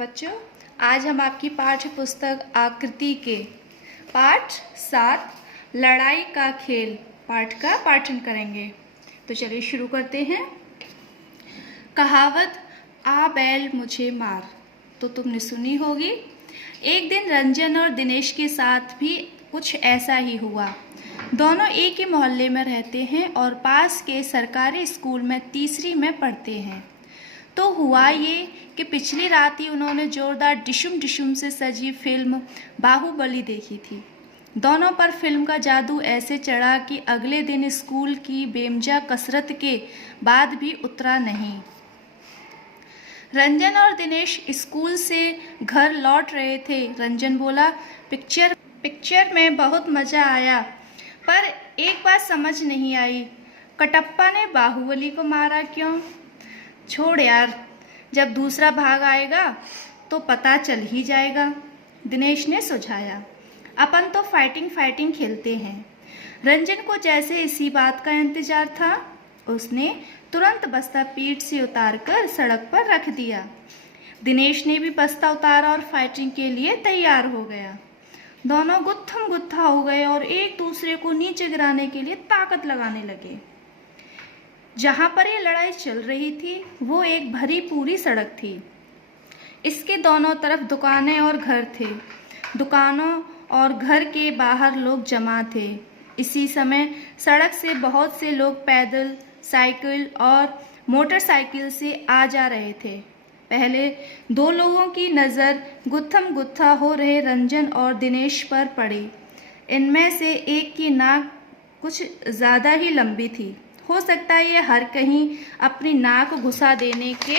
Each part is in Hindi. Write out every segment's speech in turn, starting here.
बच्चों, आज हम आपकी पाठ्य पुस्तक आकृति के पाठ 7 लड़ाई का खेल पाठ का पाठन करेंगे। तो चलिए शुरू करते हैं। कहावत आ बैल मुझे मार तो तुमने सुनी होगी। एक दिन रंजन और दिनेश के साथ भी कुछ ऐसा ही हुआ। दोनों एक ही मोहल्ले में रहते हैं और पास के सरकारी स्कूल में तीसरी में पढ़ते हैं। तो हुआ ये कि पिछली रात ही उन्होंने जोरदार डिशुम डिशुम से सजी फिल्म बाहुबली देखी थी। दोनों पर फिल्म का जादू ऐसे चढ़ा कि अगले दिन स्कूल की बेमजा कसरत के बाद भी उतरा नहीं। रंजन और दिनेश स्कूल से घर लौट रहे थे। रंजन बोला, पिक्चर में बहुत मज़ा आया, पर एक बात समझ नहीं आई, कटप्पा ने बाहुबली को मारा क्यों? छोड़ यार, जब दूसरा भाग आएगा तो पता चल ही जाएगा, दिनेश ने सुझाया। अपन तो फाइटिंग खेलते हैं। रंजन को जैसे इसी बात का इंतजार था, उसने तुरंत बस्ता पीठ से उतारकर सड़क पर रख दिया। दिनेश ने भी बस्ता उतारा और फाइटिंग के लिए तैयार हो गया। दोनों गुत्थम गुत्था हो गए और एक दूसरे को नीचे गिराने के लिए ताकत लगाने लगे। जहाँ पर ये लड़ाई चल रही थी वो एक भरी पूरी सड़क थी। इसके दोनों तरफ दुकानें और घर थे। दुकानों और घर के बाहर लोग जमा थे। इसी समय सड़क से बहुत से लोग पैदल, साइकिल और मोटरसाइकिल से आ जा रहे थे। पहले दो लोगों की नज़र गुत्थम गुत्था हो रहे रंजन और दिनेश पर पड़ी। इनमें से एक की नाक कुछ ज़्यादा ही लंबी थी। हो सकता है ये हर कहीं अपनी नाक घुसा देने के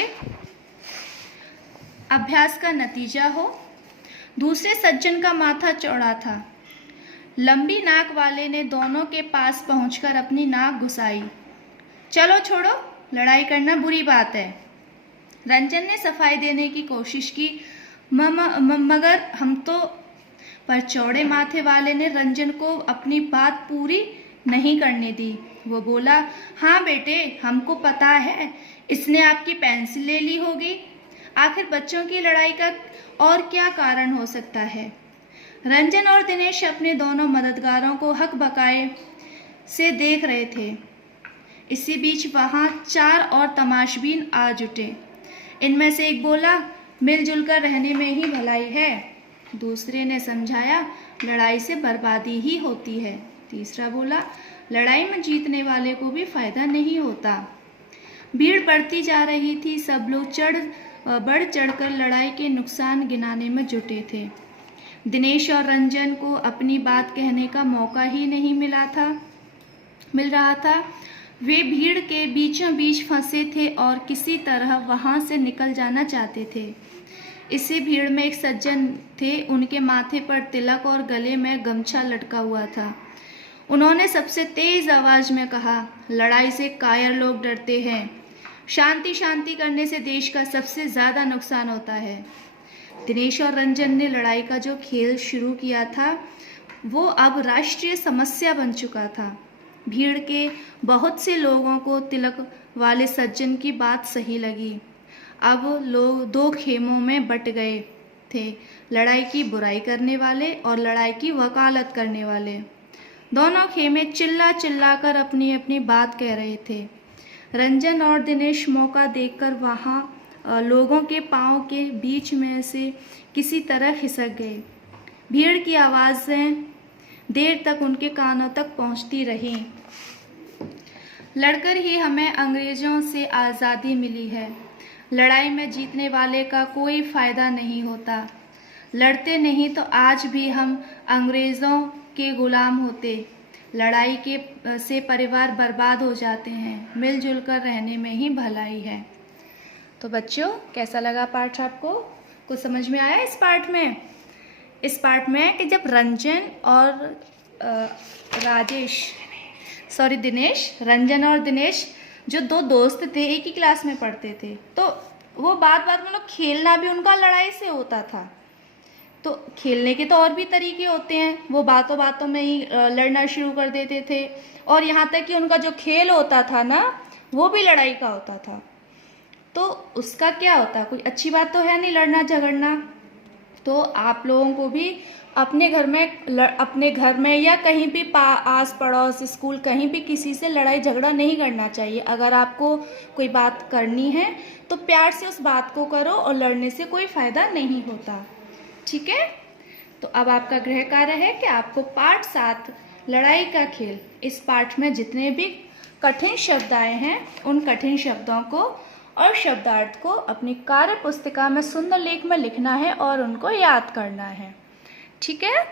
अभ्यास का नतीजा हो। दूसरे सज्जन का माथा चौड़ा था। लंबी नाक वाले ने दोनों के पास पहुंचकर अपनी नाक घुसाई। चलो छोड़ो, लड़ाई करना बुरी बात है। रंजन ने सफाई देने की कोशिश की, मगर हम तो। पर चौड़े माथे वाले ने रंजन को अपनी बात पूरी नहीं करने दी। वो बोला, हाँ बेटे, हमको पता है, इसने आपकी पेंसिल ले ली होगी। आखिर बच्चों की लड़ाई का और क्या कारण हो सकता है? रंजन और दिनेश अपने दोनों मददगारों को हक बकाए से देख रहे थे। इसी बीच वहाँ 4 और तमाशबीन आ जुटे। इनमें से एक बोला, मिलजुल कर रहने में ही भलाई है। दूसरे ने समझाया, लड़ाई से बर्बादी ही होती है। तीसरा बोला, लड़ाई में जीतने वाले को भी फायदा नहीं होता। भीड़ बढ़ती जा रही थी। सब लोग बढ़ चढ़कर लड़ाई के नुकसान गिनाने में जुटे थे। दिनेश और रंजन को अपनी बात कहने का मौका ही नहीं मिल रहा था। वे भीड़ के बीचों बीच फंसे थे और किसी तरह वहां से निकल जाना चाहते थे। इसी भीड़ में एक सज्जन थे। उनके माथे पर तिलक और गले में गमछा लटका हुआ था। उन्होंने सबसे तेज आवाज में कहा, लड़ाई से कायर लोग डरते हैं। शांति करने से देश का सबसे ज्यादा नुकसान होता है। दिनेश और रंजन ने लड़ाई का जो खेल शुरू किया था वो अब राष्ट्रीय समस्या बन चुका था। भीड़ के बहुत से लोगों को तिलक वाले सज्जन की बात सही लगी। अब लोग 2 खेमों में बट गए थे, लड़ाई की बुराई करने वाले और लड़ाई की वकालत करने वाले। दोनों खेमे चिल्ला कर अपनी अपनी बात कह रहे थे। रंजन और दिनेश मौका देखकर वहाँ लोगों के पाँव के बीच में से किसी तरह खिसक गए। भीड़ की आवाज़ें देर तक उनके कानों तक पहुँचती रहीं। लड़कर ही हमें अंग्रेज़ों से आज़ादी मिली है। लड़ाई में जीतने वाले का कोई फ़ायदा नहीं होता। लड़ते नहीं तो आज भी हम अंग्रेज़ों के गुलाम होते। लड़ाई से परिवार बर्बाद हो जाते हैं। मिलजुल कर रहने में ही भलाई है। तो बच्चों, कैसा लगा पाठ आपको? कुछ समझ में आया इस पाठ में कि जब रंजन और दिनेश जो 2 दोस्त थे, एक ही क्लास में पढ़ते थे, तो वो बात मतलब खेलना भी उनका लड़ाई से होता था। तो खेलने के तो और भी तरीके होते हैं। वो बातों में ही लड़ना शुरू कर देते थे और यहाँ तक कि उनका जो खेल होता था ना, वो भी लड़ाई का होता था। तो उसका क्या होता है, कोई अच्छी बात तो है नहीं लड़ना झगड़ना। तो आप लोगों को भी अपने घर में या कहीं भी आस पड़ोस स्कूल कहीं भी किसी से लड़ाई झगड़ा नहीं करना चाहिए। अगर आपको कोई बात करनी है तो प्यार से उस बात को करो, और लड़ने से कोई फ़ायदा नहीं होता। ठीक है, तो अब आपका गृह कार्य है कि आपको पाठ 7 लड़ाई का खेल, इस पाठ में जितने भी कठिन शब्द आए हैं उन कठिन शब्दों को और शब्दार्थ को अपनी कार्य पुस्तिका में सुंदर लेख में लिखना है और उनको याद करना है। ठीक है।